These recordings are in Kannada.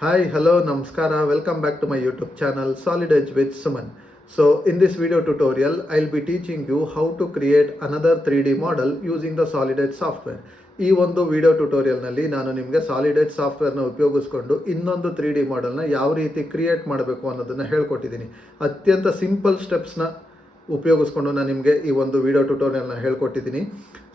Hi, hello, namaskara. Welcome back to my YouTube channel Solid Edge with Suman. So in this video tutorial, I'll be teaching you how to create another 3D model using the Solid Edge software. ಈ ಒಂದು ವಿಡಿಯೋ ಟ್ಯುಟೋರಿಯಲ್ನಲ್ಲಿ ನಾನು ನಿಮಗೆ ಸಾಲಿಡ್ ಎಡ್ಜ್ ಸಾಫ್ಟ್ವೇರ್ನ ಉಪಯೋಗಿಸ್ಕೊಂಡು ಇನ್ನೊಂದು 3D ಮಾಡೆಲ್ನ ಯಾವ ರೀತಿ ಕ್ರಿಯೇಟ್ ಮಾಡಬೇಕು ಅನ್ನೋದನ್ನು ಹೇಳ್ಕೊಟ್ಟಿದ್ದೀನಿ. ಅತ್ಯಂತ ಸಿಂಪಲ್ ಸ್ಟೆಪ್ಸ್ನ ಉಪಯೋಗಿಸ್ಕೊಂಡು ನಾನು ನಿಮಗೆ ಈ ಒಂದು ವಿಡಿಯೋ ಟ್ಯುಟೋರಿಯಲ್ನ ಹೇಳ್ಕೊಟ್ಟಿದ್ದೀನಿ.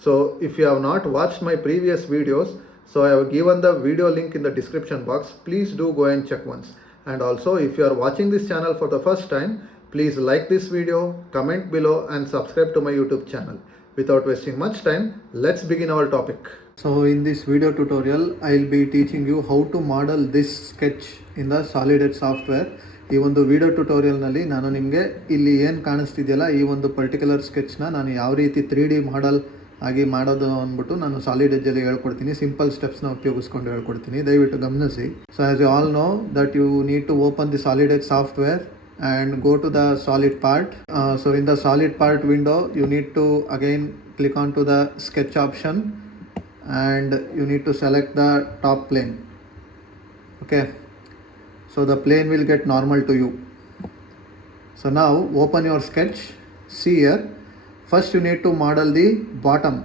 So if you have not watched my previous videos, so I have given the video link in the description box. Please do go and check once. And also, if you are watching this channel for the first time, please like this video, comment below and subscribe to my YouTube channel. Without wasting much time, let's begin our topic. So in this video tutorial, I'll be teaching you how to model this sketch in the Solid Edge software. ಈ ಒಂದು ವಿಡಿಯೋ ಟ್ಯುಟೋರಿಯಲ್ನಲ್ಲಿ ನಾನು ನಿಮಗೆ ಇಲ್ಲಿ ಏನು ಕಾಣಿಸ್ತಿದೆಯಲ್ಲ ಈ ಒಂದು ಪರ್ಟಿಕ್ಯುಲರ್ ಸ್ಕೆಚ್ನ ನಾನು ಯಾವ ರೀತಿ 3D ಮಾಡಲ್ ಆಗಿ ಮಾಡೋದು ಅಂದ್ಬಿಟ್ಟು ನಾನು ಸಾಲಿಡ್ ಎಡ್ಜಲ್ಲಿ ಹೇಳ್ಕೊಡ್ತೀನಿ. ಸಿಂಪಲ್ ಸ್ಟೆಪ್ಸ್ನ ಉಪಯೋಗಿಸ್ಕೊಂಡು ಹೇಳ್ಕೊಡ್ತೀನಿ, ದಯವಿಟ್ಟು ಗಮನಿಸಿ. So as you all know that you need to open the solid edge software and go to the solid part. So in the solid part window, you need to again click on to the sketch option and you need to select the top plane. Okay, so the plane will get normal to you. So now open your sketch. See here, first you need to model the bottom,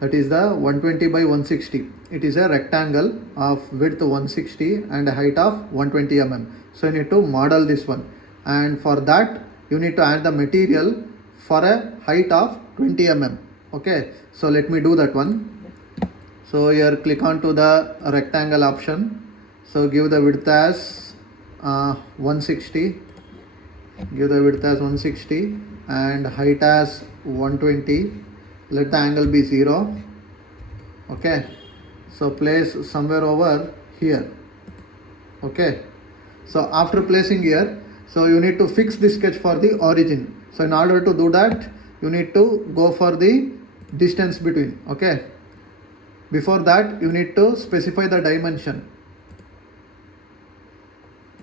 that is the 120 by 160. It is a rectangle of width 160 and a height of 120 mm. So you need to model this one, and for that you need to add the material for a height of 20 mm. Okay, so let me do that one. So here click on to the rectangle option. So give the width as 160, give the width as 160 and height as 120. Let the angle be 0. Okay, so place somewhere over here. Okay, so after placing here, so you need to fix the sketch for the origin. So in order to do that, you need to go for the distance between. Okay, before that you need to specify the dimension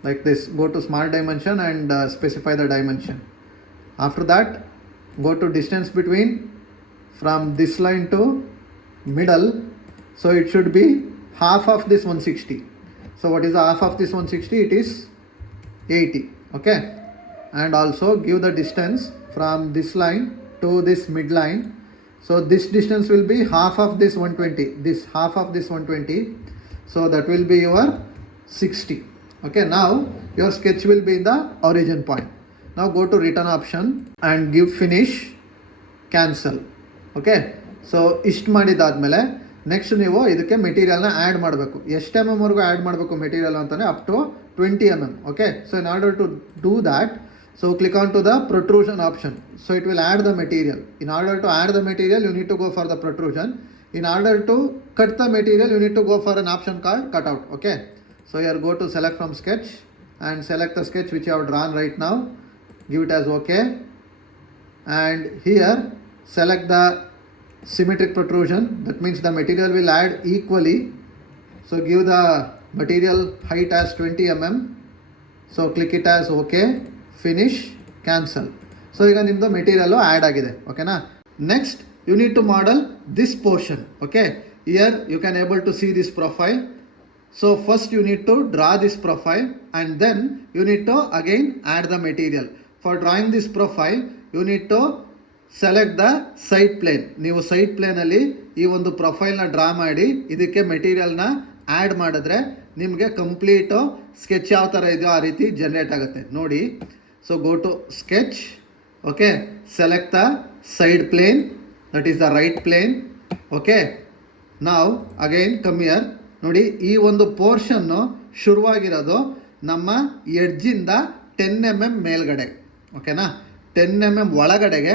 like this. Go to smart dimension and specify the dimension. After that, go to distance between from this line to middle. So it should be half of this 160. So what is the half of this 160? It is 80. Okay, and also give the distance from this line to this midline. So this distance will be half of this 120, this half of this 120. So that will be your 60. Okay, now your sketch will be in the origin point. Now go to return option and give finish, cancel. Okay, so ಇಷ್ಟು ಮಾಡಿದ್ದಾದಮೇಲೆ ನೆಕ್ಸ್ಟ್ ನೀವು ಇದಕ್ಕೆ ಮೆಟೀರಿಯಲ್ನ ಆ್ಯಡ್ ಮಾಡಬೇಕು. ಎಷ್ಟು MM ಆ್ಯಡ್ ಮಾಡಬೇಕು ಮೆಟೀರಿಯಲ್ ಅಂತಲೇ up to 20 mm. Okay, so in order to do that, so click on to the protrusion option. So it will add the material. In order to add the material you need to go for the protrusion. In order to cut the material you need to go for an option called cutout. Okay, so your go to select from sketch and select the sketch which you have drawn right now. Give it as OK, and here select the symmetric protrusion. That means the material will add equally. So give the material height as 20 mm. So click it as OK, finish, cancel. So ಈಗ ನಿಮ್ಮದು ಮೆಟೀರಿಯಲ್ಲು ಆ್ಯಡ್ ಆಗಿದೆ. ಓಕೆನಾ, next you need to model this portion. Okay, here you can able to see this profile. So first you need to draw this profile and then you need to again add the material. For drawing this profile you need to select the side plane. ನೀವು ಸೈಡ್ ಪ್ಲೇನಲ್ಲಿ ಈ ಒಂದು ಪ್ರೊಫೈಲ್ನ ಡ್ರಾ ಮಾಡಿ ಇದಕ್ಕೆ ಮೆಟೀರಿಯಲ್ನ ಆ್ಯಡ್ ಮಾಡಿದ್ರೆ ನಿಮಗೆ ಕಂಪ್ಲೀಟು ಸ್ಕೆಚ್ ಯಾವ ಥರ ಇದೆಯೋ ಆ ರೀತಿ ಜನ್ರೇಟ್ ಆಗುತ್ತೆ ನೋಡಿ. So go to sketch. Okay, select the side plane, that is the right plane. Okay, ನಾವು ಅಗೈನ್ ಕಮ್ ಹಿಯರ್. ನೋಡಿ, ಈ ಒಂದು ಪೋರ್ಷನ್ನು ಶುರುವಾಗಿರೋದು ನಮ್ಮ ಎಡ್ಜಿಂದ 10 mm ಮೇಲ್ಗಡೆ. ಓಕೆನಾ, 10 mm ಒಳಗಡೆಗೆ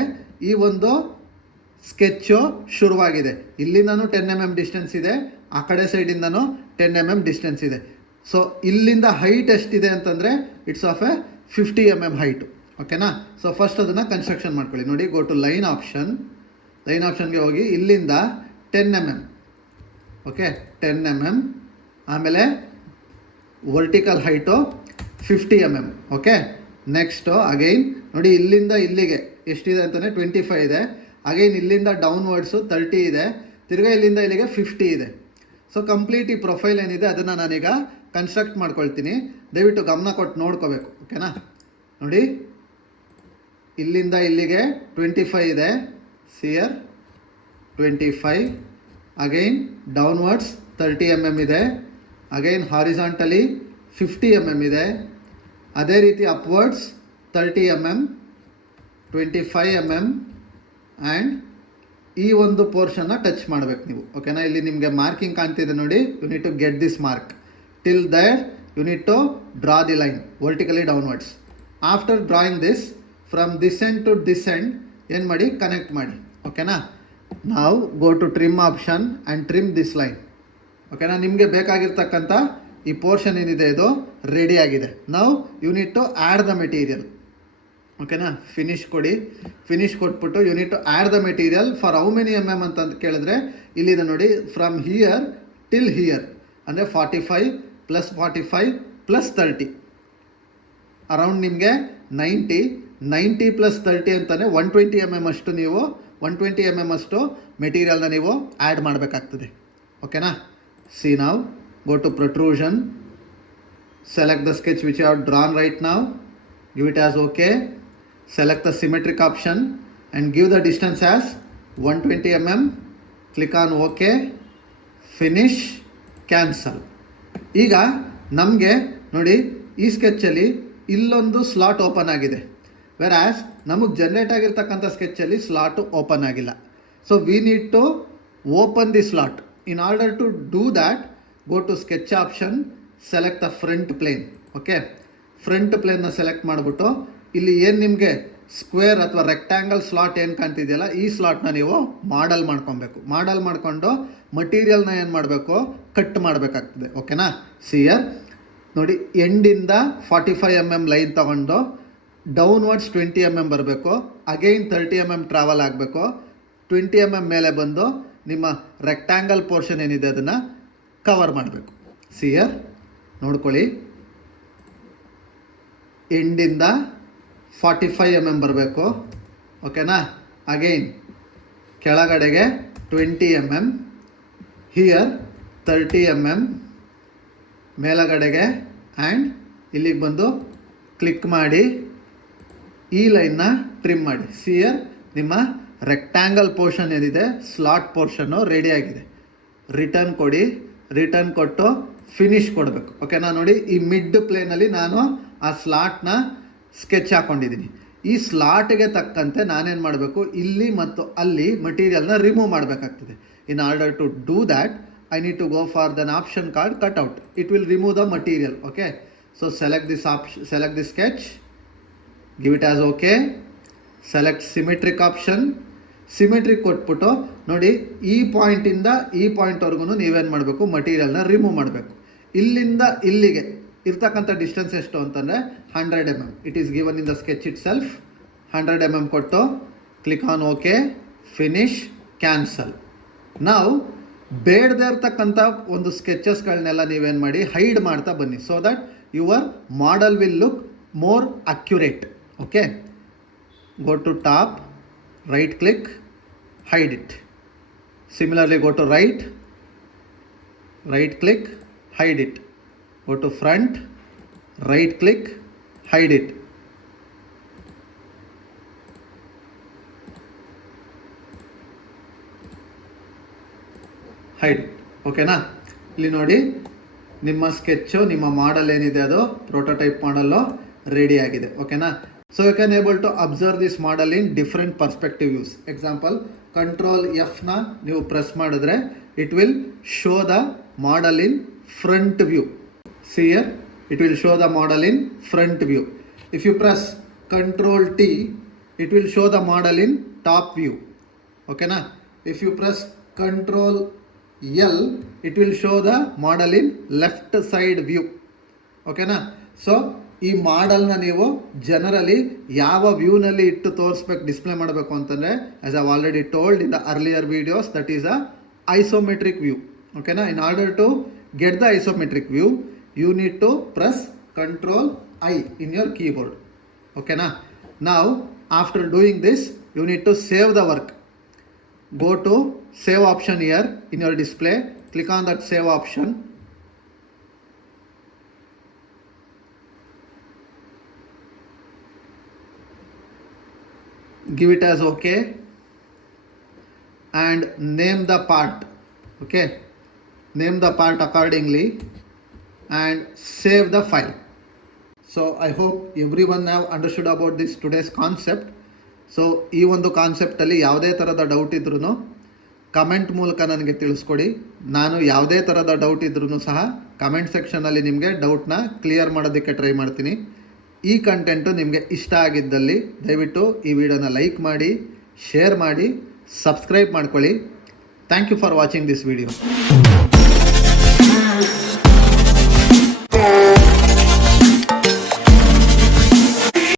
ಈ ಒಂದು ಸ್ಕೆಚ್ಚು ಶುರುವಾಗಿದೆ. ಇಲ್ಲಿಂದನೂ 10 mm ಡಿಸ್ಟೆನ್ಸ್ ಇದೆ, ಆ ಕಡೆ ಸೈಡಿಂದನೂ 10 mm ಡಿಸ್ಟೆನ್ಸ್ ಇದೆ. ಸೊ ಇಲ್ಲಿಂದ ಹೈಟ್ ಎಷ್ಟಿದೆ ಅಂತಂದರೆ it's of a 50 mm height. ಓಕೆನಾ, ಸೊ ಫಸ್ಟ್ ಅದನ್ನು ಕನ್ಸ್ಟ್ರಕ್ಷನ್ ಮಾಡ್ಕೊಳ್ಳಿ. ನೋಡಿ, go to line option. Line ಆಪ್ಷನ್ಗೆ ಹೋಗಿ ಇಲ್ಲಿಂದ 10 mm. Okay, 10 mm. ಆಮೇಲೆ vertical height 50 mm. Okay, next again ನೋಡಿ ಇಲ್ಲಿಂದ ಇಲ್ಲಿಗೆ ಎಷ್ಟಿದೆ ಅಂತಲೇ 25 ಇದೆ. ಅಗೈನ್ ಇಲ್ಲಿಂದ ಡೌನ್ವರ್ಡ್ಸು 30 ಇದೆ. ತಿರ್ಗಾ ಇಲ್ಲಿಂದ ಇಲ್ಲಿಗೆ 50 ಇದೆ. ಸೊ ಕಂಪ್ಲೀಟ್ ಈ ಪ್ರೊಫೈಲ್ ಏನಿದೆ ಅದನ್ನು ನಾನೀಗ ಕನ್ಸ್ಟ್ರಕ್ಟ್ ಮಾಡ್ಕೊಳ್ತೀನಿ. ದಯವಿಟ್ಟು ಗಮನ ಕೊಟ್ಟು ನೋಡ್ಕೋಬೇಕು, ಓಕೆನಾ. ನೋಡಿ, ಇಲ್ಲಿಂದ ಇಲ್ಲಿಗೆ 25 ಇದೆ, ಸಿಯರ್ 25, ಅಗೈನ್ ಡೌನ್ವರ್ಡ್ಸ್ 30 mm ಇದೆ, ಅಗೈನ್ ಹಾರಿಸಾಂಟಲಿ 50 mm ಇದೆ, ಅದೇ ರೀತಿ ಅಪ್ವರ್ಡ್ಸ್ 30 mm, 25 mm ಆ್ಯಂಡ್ ಈ ಒಂದು ಪೋರ್ಷನ್ನ ಟಚ್ ಮಾಡಬೇಕು ನೀವು, ಓಕೆನಾ. ಇಲ್ಲಿ ನಿಮಗೆ ಮಾರ್ಕಿಂಗ್ ಕಾಣ್ತಿದೆ ನೋಡಿ, you need to get this mark. Till there you need to draw the line vertically downwards. After drawing this from this end to this end ಏನು ಮಾಡಿ, ಕನೆಕ್ಟ್ ಮಾಡಿ, ಓಕೆನಾ. ನಾವು go to trim option and trim this line, ಓಕೆನಾ. ನಿಮಗೆ ಬೇಕಾಗಿರ್ತಕ್ಕಂಥ ಈ ಪೋರ್ಷನ್ ಏನಿದೆ ಇದು ರೆಡಿ ಆಗಿದೆ. ನಾವು you need to add the material, ಓಕೆನಾ. ಫಿನಿಶ್ ಕೊಡಿ. ಫಿನಿಶ್ ಕೊಟ್ಬಿಟ್ಟು you need to add the material for how many MM ಅಂತ ಕೇಳಿದ್ರೆ ಇಲ್ಲಿದೆ ನೋಡಿ, ಫ್ರಮ್ ಹಿಯರ್ ಟಿಲ್ ಹಿಯರ್ ಅಂದರೆ 45 + 45 + 30 ಅರೌಂಡ್ ನಿಮಗೆ 90 + 30 ಅಂತಲೇ 120 mm ಅಷ್ಟು ನೀವು 120 mm ಅಷ್ಟು ಮೆಟೀರಿಯಲ್ನ ನೀವು ಆ್ಯಡ್ ಮಾಡಬೇಕಾಗ್ತದೆ, ಓಕೆನಾ. ಸಿ ನಾವು go to protrusion, select the sketch which you have drawn right ನಾವು, give it as OK, select the symmetric option and give the distance as 120 mm, click on OK, finish, cancel. ಈಗ ನಮಗೆ ನೋಡಿ ಈ ಸ್ಕೆಚ್ಚಲ್ಲಿ ಇಲ್ಲೊಂದು ಸ್ಲಾಟ್ ಓಪನ್ ಆಗಿದೆ, ವೆರ್ ಆ್ಯಸ್ ನಮಗೆ ಜನ್ರೇಟ್ ಆಗಿರ್ತಕ್ಕಂಥ ಸ್ಕೆಚ್ಚಲ್ಲಿ ಸ್ಲಾಟು ಓಪನ್ ಆಗಿಲ್ಲ. So we need to open the slot. In order to do that, go to sketch option, select the front plane, okay. Front ಪ್ಲೇನ್ನ ಸೆಲೆಕ್ಟ್ ಮಾಡಿಬಿಟ್ಟು ಇಲ್ಲಿ ಏನು ನಿಮಗೆ ಸ್ಕ್ವೇರ್ ಅಥವಾ ರೆಕ್ಟ್ಯಾಂಗಲ್ ಸ್ಲಾಟ್ ಏನು ಕಾಣ್ತಿದೆಯಲ್ಲ, ಈ ಸ್ಲಾಟ್ನ ನೀವು ಮಾಡಲ್ ಮಾಡ್ಕೊಬೇಕು. ಮಾಡಲ್ ಮಾಡಿಕೊಂಡು ಮಟೀರಿಯಲ್ನ ಏನು ಮಾಡಬೇಕು, ಕಟ್ ಮಾಡಬೇಕಾಗ್ತದೆ, ಓಕೆನಾ. ಸಿಯರ್ ನೋಡಿ, ಎಂಡಿಂದ 45 mm ಲೈನ್ ತೊಗೊಂಡು ಡೌನ್ವರ್ಡ್ಸ್ 20 mm ಬರಬೇಕು, ಅಗೈನ್ 30 mm ಟ್ರಾವೆಲ್ ಆಗಬೇಕು, 20 mm ಮೇಲೆ ಬಂದು ನಿಮ್ಮ ರೆಕ್ಟ್ಯಾಂಗಲ್ ಪೋರ್ಷನ್ ಏನಿದೆ ಅದನ್ನು ಕವರ್ ಮಾಡಬೇಕು. ಸಿಯರ್ ನೋಡ್ಕೊಳ್ಳಿ, ಎಂಡಿಂದ 45 mm ಬರಬೇಕು, ಓಕೆನಾ. ಅಗೈನ್ ಕೆಳಗಡೆಗೆ 20 mm, ಹಿಯರ್ 30 mm, ಮೇಲಗಡೆಗೆ ಆ್ಯಂಡ್ ಇಲ್ಲಿಗೆ ಬಂದು ಕ್ಲಿಕ್ ಮಾಡಿ ಈ ಲೈನ್ನ ಟ್ರಿಮ್ ಮಾಡಿ. ಸಿಯರ್ ನಿಮ್ಮ ರೆಕ್ಟ್ಯಾಂಗಲ್ ಪೋರ್ಷನ್ ಏನಿದೆ, ಸ್ಲಾಟ್ ಪೋರ್ಷನ್ನು ರೆಡಿಯಾಗಿದೆ. ರಿಟರ್ನ್ ಕೊಡಿ. ರಿಟರ್ನ್ ಕೊಟ್ಟು ಫಿನಿಶ್ ಕೊಡಬೇಕು, ಓಕೆನಾ. ನೋಡಿ, ಈ ಮಿಡ್ ಪ್ಲೇನಲ್ಲಿ ನಾನು ಆ ಸ್ಲಾಟ್ನ ಸ್ಕೆಚ್ ಹಾಕ್ಕೊಂಡಿದ್ದೀನಿ. ಈ ಸ್ಲಾಟ್ಗೆ ತಕ್ಕಂತೆ ನಾನೇನು ಮಾಡಬೇಕು, ಇಲ್ಲಿ ಮತ್ತು ಅಲ್ಲಿ ಮಟೀರಿಯಲ್ನ ರಿಮೂವ್ ಮಾಡಬೇಕಾಗ್ತದೆ. In order to do that, I need to go for an option called cutout. It will remove the material, okay. So select this option, select this sketch, give it as OK, select symmetric option, symmetric ಕೊಟ್ಬಿಟ್ಟು ನೋಡಿ, ಈ ಪಾಯಿಂಟಿಂದ ಈ ಪಾಯಿಂಟ್ವರೆಗೂ ನೀವೇನು ಮಾಡಬೇಕು, ಮಟೀರಿಯಲ್ನ ರಿಮೂವ್ ಮಾಡಬೇಕು. ಇಲ್ಲಿಂದ ಇಲ್ಲಿಗೆ ಇರ್ತಕ್ಕಂಥ ಡಿಸ್ಟೆನ್ಸ್ ಎಷ್ಟು ಅಂತಂದರೆ 100 mm. It is given in the sketch it self. 100 mm ಕೊಟ್ಟು click on okay, finish, cancel. ನಾವು ಬೇಡದೇ ಇರ್ತಕ್ಕಂಥ ಒಂದು ಸ್ಕೆಚಸ್ಗಳನ್ನೆಲ್ಲ ನೀವೇನು ಮಾಡಿ, ಹೈಡ್ ಮಾಡ್ತಾ ಬನ್ನಿ, so that your model will look more accurate, okay. Go to top, right click, hide it. Similarly go to right click, hide it. Go to front, right click, hide it. Hide, ಓಕೆನಾ. ಇಲ್ಲಿ ನೋಡಿ, ನಿಮ್ಮ ಸ್ಕೆಚ್ಚು, ನಿಮ್ಮ ಮಾಡಲ್ ಏನಿದೆ ಅದು ಪ್ರೋಟೋಟೈಪ್ ಮಾಡಲ್ಲು ರೆಡಿ ಆಗಿದೆ, ಓಕೆನಾ. So you can able to observe this model in different perspective views. Example, control Fನ ನೀವು ಪ್ರೆಸ್ ಮಾಡಿದ್ರೆ it will show the model in front view. See here, it will show the model in front view. If you press Ctrl T, it will show the model in top view, okay na. If you press Ctrl L, it will show the model in left side view, okay na. So ಈ ಮಾಡಲ್ನ ನೀವು ಜನರಲಿ ಯಾವ ವ್ಯೂನಲ್ಲಿ ಇಟ್ಟು ತೋರಿಸ್ಬೇಕು, ಡಿಸ್ಪ್ಲೇ ಮಾಡಬೇಕು ಅಂತಂದರೆ, as I already told in the earlier videos, that is a isometric view, ಓಕೆನಾ. In order to get the isometric view, you need to press Ctrl I in your keyboard, okay na. Now after doing this, you need to save the work. Go to save option here in your display. Click on that save option. Give it as OK and name the part. Okay, name the part accordingly and save the file. So I hope everyone have understood about this today's concept. So ಈ ಒಂದು ಕಾನ್ಸೆಪ್ಟಲ್ಲಿ ಯಾವುದೇ ಥರದ ಡೌಟ್ ಇದ್ರೂ ಕಮೆಂಟ್ ಮೂಲಕ ನನಗೆ ತಿಳಿಸ್ಕೊಡಿ. ನಾನು ಯಾವುದೇ ಥರದ ಡೌಟ್ ಇದ್ರೂ ಸಹ ಕಮೆಂಟ್ ಸೆಕ್ಷನಲ್ಲಿ ನಿಮಗೆ ಡೌಟ್ನ ಕ್ಲಿಯರ್ ಮಾಡೋದಕ್ಕೆ ಟ್ರೈ ಮಾಡ್ತೀನಿ. ಈ ಕಂಟೆಂಟು ನಿಮಗೆ ಇಷ್ಟ ಆಗಿದ್ದಲ್ಲಿ ದಯವಿಟ್ಟು ಈ ವಿಡಿಯೋನ ಲೈಕ್ ಮಾಡಿ, ಶೇರ್ ಮಾಡಿ, ಸಬ್ಸ್ಕ್ರೈಬ್ ಮಾಡ್ಕೊಳ್ಳಿ. Thank you for watching this video.